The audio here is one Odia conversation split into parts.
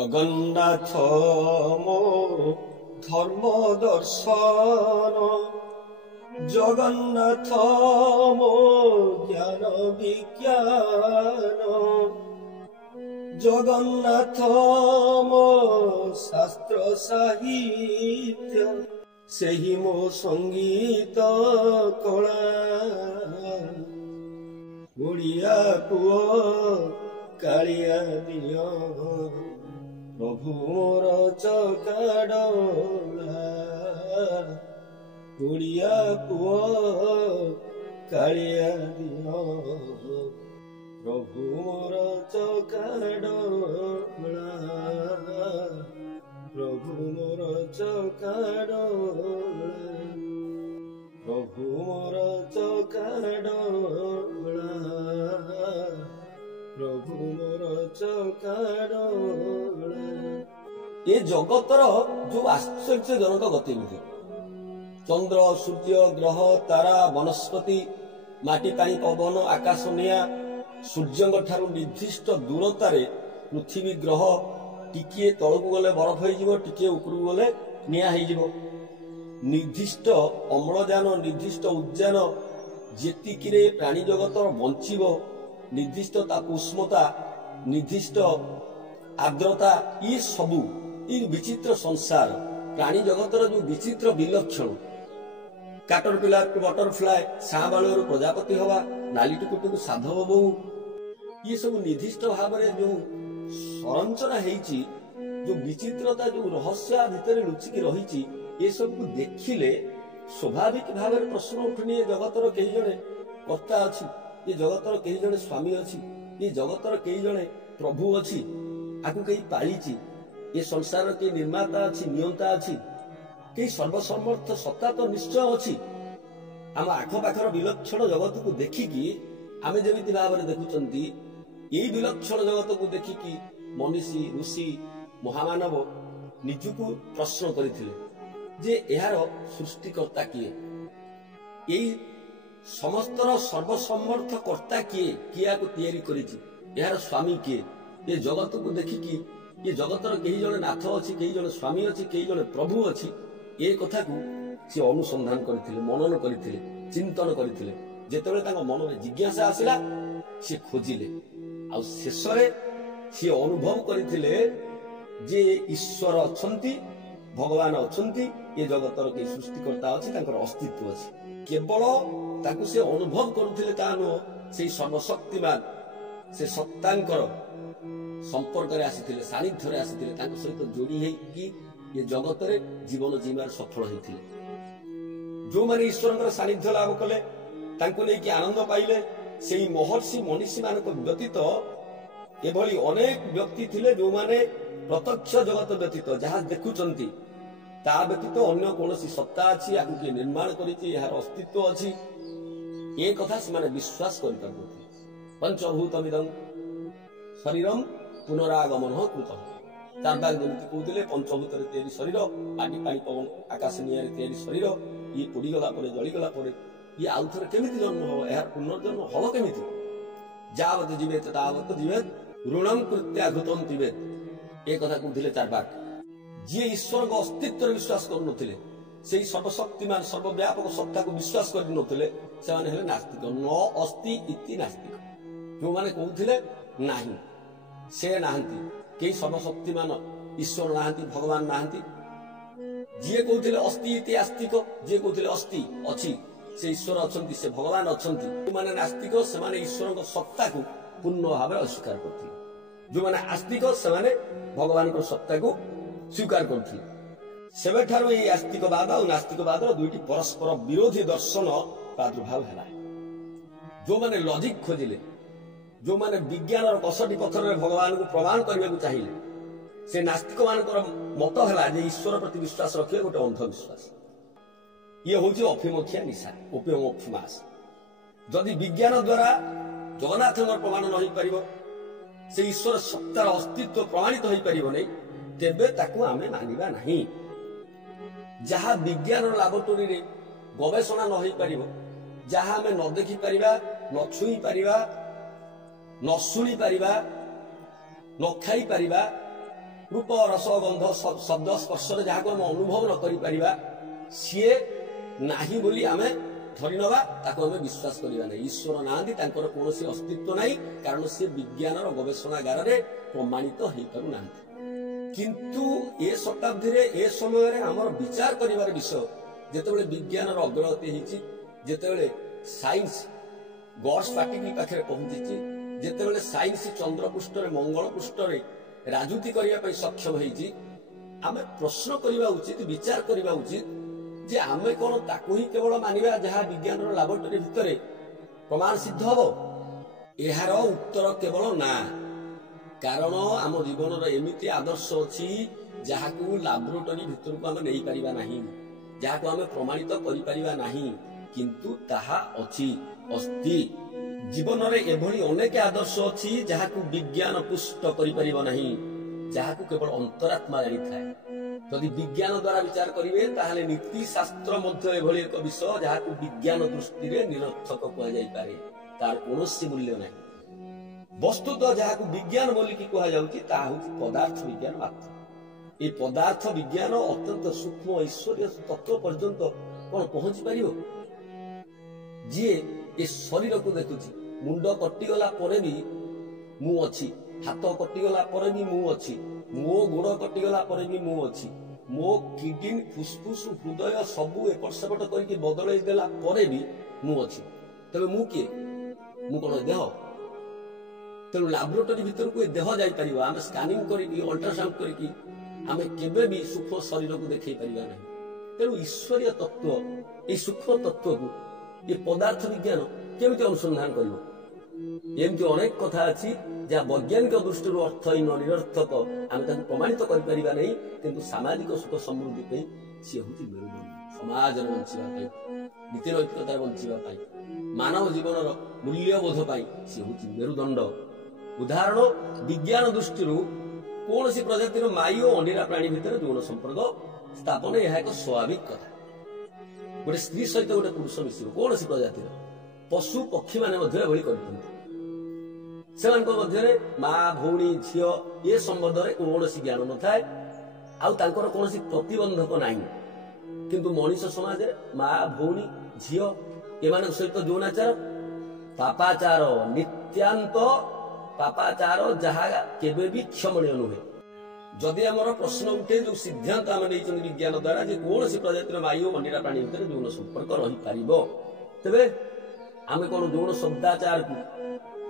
জগন্নাথ মো ধর্ম দর্শন, জগন্নাথ মো জ্ঞান বিজ্ঞান, জগন্নাথ মো শাস্ত্র সাহিত্য, ସେହି ମୋ ସଙ୍ଗୀତ କଳା। ଓଡ଼ିଆ ପୁଅ କାଳିଆ ଦିଅ, ପ୍ରଭୁ ମୋର ଚକାଡୋଳା। ଓଡ଼ିଆ ପୁଅ କାଳିଆ ଦିଅ, ପ୍ରଭୁ ମୋର ଚକାଡୋଳା। ପ୍ରଭୁ ମୋର ଚକାଡୋଳା, ପ୍ରଭୁ ମୋର ଚକାଡୋଳା, ପ୍ରଭୁ ମୋର ଚକାଡୋଳା। ଏ ଜଗତର ଯୋଉ ଆଶ୍ଚର୍ଯ୍ୟଜନକ ଗତିବିଧି, ଚନ୍ଦ୍ର ସୂର୍ଯ୍ୟ ଗ୍ରହ ତାରା ବନସ୍ପତି ମାଟି ପାଣି ପବନ ଆକାଶ ନିଆଁ, ସୂର୍ଯ୍ୟଙ୍କ ଠାରୁ ନିର୍ଦ୍ଦିଷ୍ଟ ଦୂରତାରେ ପୃଥିବୀ ଗ୍ରହ, ଟିକିଏ ତଳକୁ ଗଲେ ବରଫ ହେଇଯିବ, ଟିକିଏ ଉପରକୁ ଗଲେ ନିଆଁ ହେଇଯିବ। ନିର୍ଦ୍ଦିଷ୍ଟ ଅମ୍ଳଜାନ, ନିର୍ଦ୍ଦିଷ୍ଟ ଉଦ୍ଯାନ, ଯେତିକିରେ ପ୍ରାଣୀ ଜଗତର ବଞ୍ଚିବ, ନିର୍ଦ୍ଦିଷ୍ଟ ତା ଉଷ୍ମତା, ନିର୍ଦ୍ଦିଷ୍ଟ ଆର୍ଦ୍ରତା, ଇ ସବୁ ଇ ବିଚିତ୍ର ସଂସାର, ପ୍ରାଣୀ ଜଗତର ଯୋଉ ବିଚିତ୍ର ବିଲକ୍ଷଣ, କାଟରପିଲାର ଟୁ ବଟରଫ୍ଲାଏ, ସାଁବାଳୁରୁ ପ୍ରଜାପତି ହବା, ନାଲି ଟୁକୁଟୁକୁ ସାଧବ ବୋଉ, ଇଏ ସବୁ ନିର୍ଦ୍ଦିଷ୍ଟ ଭାବରେ ଯୋଉ ସଂରଚନା ହେଇଛି, ଯୋଉ ବିଚିତ୍ରତା, ଯୋଉ ରହସ୍ୟ ଭିତରେ ଲୁଚିକି ରହିଛି, ଏସବୁକୁ ଦେଖିଲେ ସ୍ୱାଭାବିକ ଭାବରେ ପ୍ରଶ୍ନ ଉଠୁନି, ଏ ଜଗତର କେହି ଜଣେ କର୍ତ୍ତା ଅଛି, ଏ ଜଗତର କେହି ଜଣେ ସ୍ୱାମୀ ଅଛି, ଏ ଜଗତର କେହି ଜଣେ ପ୍ରଭୁ ଅଛି, ଆକୁ କେହି ପାଳିଛି, ଏ ସଂସାରର କେହି ନିର୍ମାତା ଅଛି, ନିୟନ୍ତା ଅଛି, କେହି ସର୍ବସମର୍ଥ ସତ୍ତା ତ ନିଶ୍ଚୟ ଅଛି। ଆମ ଆଖପାଖର ବିଲକ୍ଷଣ ଜଗତକୁ ଦେଖିକି ଆମେ ଯେମିତି ଭାବରେ ଦେଖୁଛନ୍ତି, ଏଇ ବିଲକ୍ଷଣ ଜଗତକୁ ଦେଖିକି ମନୀଷୀ ଋଷି ମହାମାନବ ନିଜକୁ ପ୍ରଶ୍ନ କରିଥିଲେ ଯେ ଏହାର ସୃଷ୍ଟିକର୍ତ୍ତା କିଏ, ଏଇ ସମସ୍ତର ସର୍ବସମର୍ଥ କର୍ତ୍ତା କିଏ, କିଏ ଏହାକୁ ତିଆରି କରିଛି, ଏହାର ସ୍ୱାମୀ କିଏ। ଏ ଜଗତକୁ ଦେଖିକି ଏ ଜଗତର କେହି ଜଣେ ନାଥ ଅଛି, କେହି ଜଣେ ସ୍ୱାମୀ ଅଛି, କେହି ଜଣେ ପ୍ରଭୁ ଅଛି, ଏ କଥାକୁ ସେ ଅନୁସନ୍ଧାନ କରିଥିଲେ, ମନନ କରିଥିଲେ, ଚିନ୍ତନ କରିଥିଲେ। ଯେତେବେଳେ ତାଙ୍କ ମନରେ ଜିଜ୍ଞାସା ଆସିଲା, ସେ ଖୋଜିଲେ, ଆଉ ଶେଷରେ ସିଏ ଅନୁଭବ କରିଥିଲେ ଯେ ଈଶ୍ୱର ଅଛନ୍ତି, ଭଗବାନ ଅଛନ୍ତି, ଏ ଜଗତର କେହି ସୃଷ୍ଟିକର୍ତ୍ତା ଅଛି, ତାଙ୍କର ଅସ୍ତିତ୍ୱ ଅଛି। କେବଳ ତାକୁ ସେ ଅନୁଭବ କରୁଥିଲେ ତା ନୁହଁ, ସେଇ ସର୍ବଶକ୍ତିମାନ ସେ ସତ୍ତାଙ୍କର ସମ୍ପର୍କରେ ଆସିଥିଲେ, ସାନ୍ନିଧ୍ୟରେ ଆସିଥିଲେ, ତାଙ୍କ ସହିତ ଯୋଡ଼ି ହେଇକି ଏ ଜଗତରେ ଜୀବନ ଜୀଇବାରେ ସଫଳ ହେଇଥିଲେ। ଯୋଉମାନେ ଈଶ୍ୱରଙ୍କର ସାନ୍ନିଧ୍ୟ ଲାଭ କଲେ, ତାଙ୍କୁ ନେଇକି ଆନନ୍ଦ ପାଇଲେ, ସେଇ ମହର୍ଷି ମନୀଷୀ ମାନଙ୍କ ବ୍ୟତୀତ ଏଭଳି ଅନେକ ବ୍ୟକ୍ତି ଥିଲେ ଯୋଉମାନେ ପ୍ରତ୍ୟକ୍ଷ ଜଗତ ବ୍ୟତୀତ, ଯାହା ଦେଖୁଛନ୍ତି ତା ବ୍ୟତୀତ ଅନ୍ୟ କୌଣସି ସତ୍ତା ଅଛି, ଆକୁ କିଏ ନିର୍ମାଣ କରିଛି, ଏହାର ଅସ୍ତିତ୍ୱ ଅଛି, ଏ କଥା ସେମାନେ ବିଶ୍ୱାସ କରିପାରୁନଥିଲେ। ପଞ୍ଚଭୂତମିଦଂ ଶରୀରମ୍ ପୁନରାଗମନ କୃତ। ଚାର୍ବାକ ଯେମିତି କହୁଥିଲେ, ପଞ୍ଚଭୂତରେ ତିଆରି ଶରୀର, ମାଟି ପାଣି ପବନ ଆକାଶ ନିଆଁରେ ତିଆରି ଶରୀର, ଇଏ ପୋଡ଼ିଗଲା ପରେ, ଜଳିଗଲା ପରେ ଇଏ ଆଉ ଥରେ କେମିତି ଜନ୍ମ ହବ, ଏହାର ପୁନର୍ଜନ୍ମ ହବ କେମିତି? ଯାବତ ଜୀବେତ ତାବତ ଜୀବେତ ଋଣଂ କୃତ୍ୟାଘୃତଂ ପିବେତ, ଏ କଥା କହୁଥିଲେ ଚାର୍ବାକ। ଯିଏ ଈଶ୍ୱରଙ୍କ ଅସ୍ତିତ୍ୱରେ ବିଶ୍ୱାସ କରୁନଥିଲେ, ସେଇ ସର୍ବଶକ୍ତିମାନ ସର୍ବବ୍ୟାପକ ସତ୍ତାକୁ ବିଶ୍ୱାସ କରିନଥିଲେ, ସେମାନେ ହେଲେ ନାସ୍ତିକ। ନ ଅସ୍ତି ଇତି ନାସ୍ତିକ। ଯୋଉମାନେ କହୁଥିଲେ ନାହିଁ, ସେ ନାହାନ୍ତି, କେହି ସର୍ବଶକ୍ତିମାନ ଈଶ୍ୱର ନାହାନ୍ତି, ଭଗବାନ ନାହାନ୍ତି। ଯିଏ କହୁଥିଲେ ଅସ୍ତି ଇତି ଆସ୍ତିକ, ଯିଏ କହୁଥିଲେ ଅସ୍ତି ଅଛି, ସେ ଈଶ୍ୱର ଅଛନ୍ତି, ସେ ଭଗବାନ ଅଛନ୍ତି, ଯୋଉମାନେ ନାସ୍ତିକ ସେମାନେ ଈଶ୍ୱରଙ୍କ ସତ୍ତାକୁ ପୂର୍ଣ୍ଣ ଭାବରେ ଅସ୍ୱୀକାର କରୁଥିଲେ। ଯୋଉମାନେ ଆସ୍ତିକ ସେମାନେ ଭଗବାନଙ୍କର ସତ୍ତାକୁ ସ୍ୱୀକାର କରୁଥିଲେ। ସେବେଠାରୁ ଏହି ଆସ୍ତିକବାଦ ଆଉ ନାସ୍ତିକବାଦର ଦୁଇଟି ପରସ୍ପର ବିରୋଧୀ ଦର୍ଶନ ପ୍ରାଦୁର୍ଭାବ ହେଲା। ଯୋଉମାନେ ଲଜିକ ଖୋଜିଲେ, ଯୋଉମାନେ ବିଜ୍ଞାନର କଷଟି ପଥରରେ ଭଗବାନଙ୍କୁ ପ୍ରମାଣ କରିବାକୁ ଚାହିଁଲେ, ସେ ନାସ୍ତିକ ମାନଙ୍କର ମତ ହେଲା ଯେ ଈଶ୍ୱର ପ୍ରତି ବିଶ୍ୱାସ ରଖିବା ଗୋଟେ ଅନ୍ଧବିଶ୍ୱାସ। ଇଏ ହଉଛି ଅଫିମଖିଆ ନିଶା, ଓପିୟମଫିମାସ। ଯଦି ବିଜ୍ଞାନ ଦ୍ୱାରା ଜଗନ୍ନାଥଙ୍କର ପ୍ରମାଣ ନ ହେଇପାରିବ, ସେ ଈଶ୍ୱର ସତ୍ତାର ଅସ୍ତିତ୍ୱ ପ୍ରମାଣିତ ହେଇପାରିବ ନାହିଁ, ତେବେ ତାକୁ ଆମେ ମାନିବା ନାହିଁ। ଯାହା ବିଜ୍ଞାନର ଲାବୋରେଟୋରୀରେ ଗବେଷଣା ନ ହେଇପାରିବ, ଯାହା ଆମେ ନ ଦେଖିପାରିବା, ନ ଛୁଇଁ ପାରିବା, ନ ଶୁଣି ପାରିବା, ନ ଖାଇ ପାରିବା, रूप रस गंध शब्द स्पर्श जहाँ को आम अनुभव न करिपरिबा सीए नाही बोली आमे धरी नवा ताको आमे विश्वास करिबा नै। ईश्वर नांदी तांकर कोनोसी अस्तित्व नाही कारण से विज्ञानर गवेषणागार रे प्रमाणित हेइ पारु नांदी। किंतु ए शताब्दी रे ए समय रे हमर विचार करिवार विषय जेतेबेले विज्ञानर अग्रगति हेछि जेतेबेले साइंस गॉड्स पार्टिकल पाखरे पहुंची जेतेबेले साइंस चंद्र पृष्ठ रे मंगल पृष्ठ रे राजनीति करिया पई सक्षम हेछि आमे प्रश्न करिवा उचित विचार करिवा उचित जे आमे कोन ताकू ही केवल मानिबा जहा विज्ञान रो लैबोरेटरी भितरे प्रमाण सिद्ध हबो एहार उत्तर केवल ना कारण आम जीवन रो एमिति आदर्श अछि जहाकू लैबोरेटरी भितर को आमे नै परिबा नाही जहाकू आमे प्रमाणित करि परिबा नाही किंतु ताहा अछि अस्ति जीवन रे एभली अनेक आदर्श अछि जहाकू विज्ञान पुष्ट करि परिबा नाही जहाकू केवल अंतरात्मा जानि थाए। यदि विज्ञान द्वारा विचार करिवे ताहले नीति शास्त्र मध्य एभली एक विषय जहाकू विज्ञान दृष्टि रे निरर्थक कहा जाय पारे तार कोनोसी मूल्य नाही। वस्तुतः जहाकू विज्ञान बोली कि कहा जाउची ता होची पदार्थ विज्ञान मात्र। ए पदार्थ विज्ञान अत्यंत सूक्ष्म ऐश्वर्य तत्व पर्यंत कोन पहुंची परिबो जे ए शरीर को देखुची मुंड कटिगला परे भी मु अछि हाथ कटिगला परे भी मु अछि मो गोड़ कटिगला परे भी मु अछि मो किडनी फुसफुस हृदय सबु एपट सेपट करके बदलै देला परे भी मु अछि तबे मु के मु कोन देह तेणु लैबोरेटरी भीतर को देह जाई परिबा आमे स्कैनिंग करिकी अल्ट्रासाउंड करिकी आमे केबे भी सूक्ष्म शरीर को देखै परिबा नहीं। तेणु ईश्वरीय तत्व ए सूक्ष्म तत्व को ये पदार्थ विज्ञान केमिति अनुसंधान करिवो एमति अनेक कथा अछि जा वैज्ञानिक दृष्टि अर्थहीन निरर्थक आम ताकू प्रमाणित करि परिबा नहीं किंतु सामाजिक सुख समृद्धि पे सी होती मेरुदंड समाज रे बंचिबा पाई नीति नैतिकता बंचिबा पाई मानव जीवन रो मूल्यबोध पाई सी होती मेरुदंड। उदाहरण विज्ञान दृष्टि कौन सी प्रजातिर माई और अंडीरा प्राणी भितर यौन संपर्क स्थापन यह एक स्वाभाविक कथा गोटे स्त्री सहित गोटे पुरुष मिश्र कौन सी प्रजातिर पशु पक्षी माने से माँ भौणी झील ये संबंध में कौन ज्ञान न थाए आउर कौन प्रतिबंधक ना किंतु मनीष समाज माँ भौणी झील एम सहित यौनाचार पापाचार नित्यांत पापाचार जहा केबे भी क्षमणीय नुहे। जदि आमर प्रश्न उठे जो सिद्धांत आम नहीं विज्ञान द्वारा जे कौन सी प्रजातिर माई और अंडीरा प्राणी भितर यौन संपर्क रही पारिबो तेबे आमे कौन यौन शब्दाचार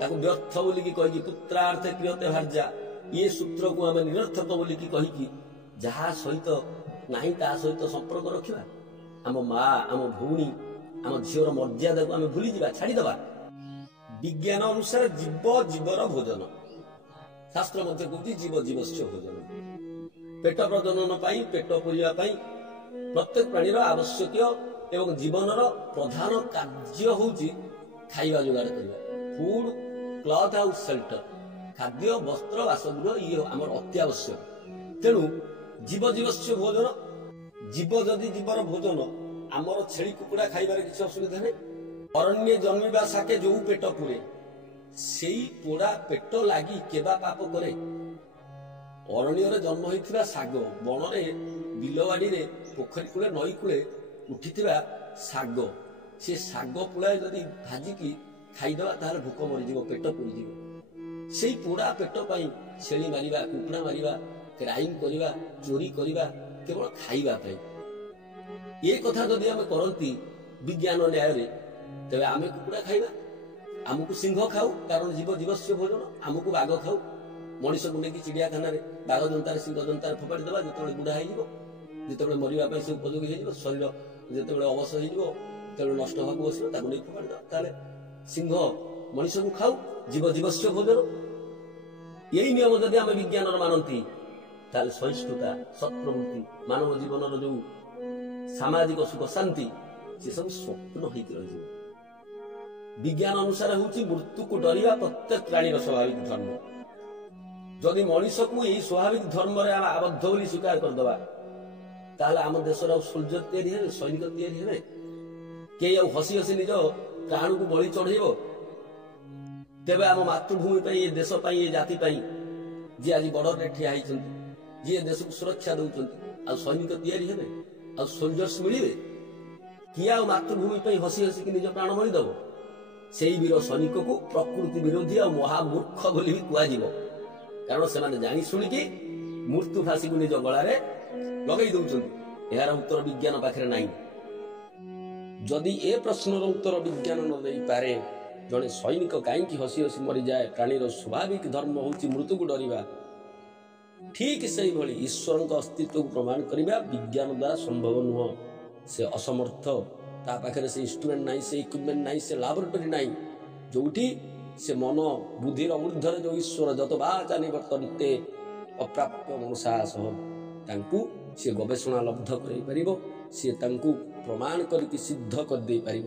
को व्यर्थ बोलिकी कहीकि पुत्रार्थे क्रियते भार्या ये सूत्र को आमे निरर्थक बोलिकी कहीकि जहा सहित नाही ता सहित संपर्क रखिबा आम माँ आम भौणी आम झीवर मर्यादा को आमे भूली जिबा छाड़ी दबा। विज्ञान अनुसार जीव जीवर भोजन शास्त्र मध्य कहती जीव जीवस्य भोजन पेट प्रजनन पाई पेट पूरिया पाई प्रत्येक प्राणीर आवश्यक एवं जीवनर प्रधान कार्य होउची खाइबा जोगाड़ करिबा फूड क्लॉथ हाउस शेल्टर खाद्य वस्त्र बासगृह ये आमर अत्यावश्यक। तेणु जीव जीवस्य भोजन जीव जदि जीवर भोजन आमर छेली कुकुड़ा खाइबार किसी असुविधा नहीं। अरण्य जन्मिबा साके जो पेट पुरे सेई पोड़ा पेट लागी केबा पाप करे अरण्य रे जन्म होइथिबा साग बन रे बिलवाड़ी रे पोखरी कूले नई कूले उठिथिबा साग से साग पुला जदि भाजिकी खाइदबा ताहले भूख मरिଯିବ पेट पुरिଯିବ सेई पोड़ा पेट पाई छेली मारिबा कुकुड़ा मारिबा क्राइम करिबा चोरी करिबा केवल खाइबा पाई ये कथा जदि आमे करंती विज्ञान न्याय रे तेरे आमे कुकुड़ा खाइबा आमको सिंह खाऊ कारण जीव जीवस्य भोजन आमको बाघ खाऊ मनीष को लेकिन चिड़ियाखाना बाघ जंतार सिंह जंतार फोपाड़ी देवा जो बुढ़ा हो मरवा से उपयोगी हो शरीर जो अवश्य हो नष्ट हाँ बस नहीं फोपाड़ी देवा सिंह मनीष को खाऊ जीव जीवस्य भोजन यही नियम जदि आम विज्ञान मानती सहिष्णुता सत्प्रवृत्ति मानव जीवन जो सामाजिक सुख शांति से सब स्वप्न होती रही। विज्ञान अनुसार होची मृत्यु को डरिया प्रत्येक प्राणीर स्वाभाविक धर्म जदि मनीष को यही स्वाभाविक धर्म रे आबद्ध बोली स्वीकार करदबा ताहले आम देशर सोल्जर तैयारी हेबे सैनिक तैयारी हेबे के हसी हसी निज प्राण को बलि चढ़ेबो तेबे आम मातृभूमि ये देश ये जाति जे आज बॉर्डर रे ठिया ଯିଏ ଦେଶକୁ ସୁରକ୍ଷା ଦଉଛନ୍ତି ଆଉ ସୈନିକ ତିଆରି ହେବେ ଆଉ ସୋଲଜର୍ସ ମିଳିବେ କିଏ ଆଉ ମାତୃଭୂମି ପାଇଁ ହସି ହସିକି ନିଜ ପ୍ରାଣ ବଳିଦବ ସେଇ ବୀର ସୈନିକକୁ ପ୍ରକୃତି ବିରୋଧୀ ଆଉ ମହାମୂର୍ଖ ବୋଲି ବି କୁହାଯିବ କାରଣ ସେମାନେ ଜାଣି ଶୁଣିକି ମୃତ୍ୟୁ ଫାଶୀକୁ ନିଜ ଗଳାରେ ଲଗେଇ ଦଉଛନ୍ତି ଏହାର ଉତ୍ତର ବିଜ୍ଞାନ ପାଖରେ ନାହିଁ ଯଦି ଏ ପ୍ରଶ୍ନର ଉତ୍ତର ବିଜ୍ଞାନ ନ ଦେଇପାରେ ଜଣେ ସୈନିକ କାହିଁକି ହସି ହସି ମରିଯାଏ ପ୍ରାଣୀର ସ୍ୱାଭାବିକ ଧର୍ମ ହେଉଛି ମୃତ୍ୟୁକୁ ଡରିବା ଠିକ୍ ସେଇଭଳି ଈଶ୍ୱରଙ୍କ ଅସ୍ତିତ୍ୱକୁ ପ୍ରମାଣ କରିବା ବିଜ୍ଞାନ ଦ୍ୱାରା ସମ୍ଭବ ନୁହଁ ସେ ଅସମର୍ଥ ତା ପାଖରେ ସେ ଇନଷ୍ଟ୍ରୁମେଣ୍ଟ ନାହିଁ ସେ ଇକ୍ୟୁପମେଣ୍ଟ ନାହିଁ ସେ ଲାବୋରେଟୋରୀ ନାହିଁ ଯୋଉଠି ସେ ମନ ବୁଦ୍ଧିର ଊର୍ଦ୍ଧ୍ୱରେ ଯୋଉ ଈଶ୍ୱର ଯତ ବାଚା ନିବର୍ତ୍ତନ୍ତେ ଅପ୍ରାପ୍ୟ ମନସା ସହ ତାଙ୍କୁ ସେ ଗବେଷଣା ଲବ୍ଧ କରାଇପାରିବ ସିଏ ତାଙ୍କୁ ପ୍ରମାଣ କରିକି ସିଦ୍ଧ କରିଦେଇପାରିବ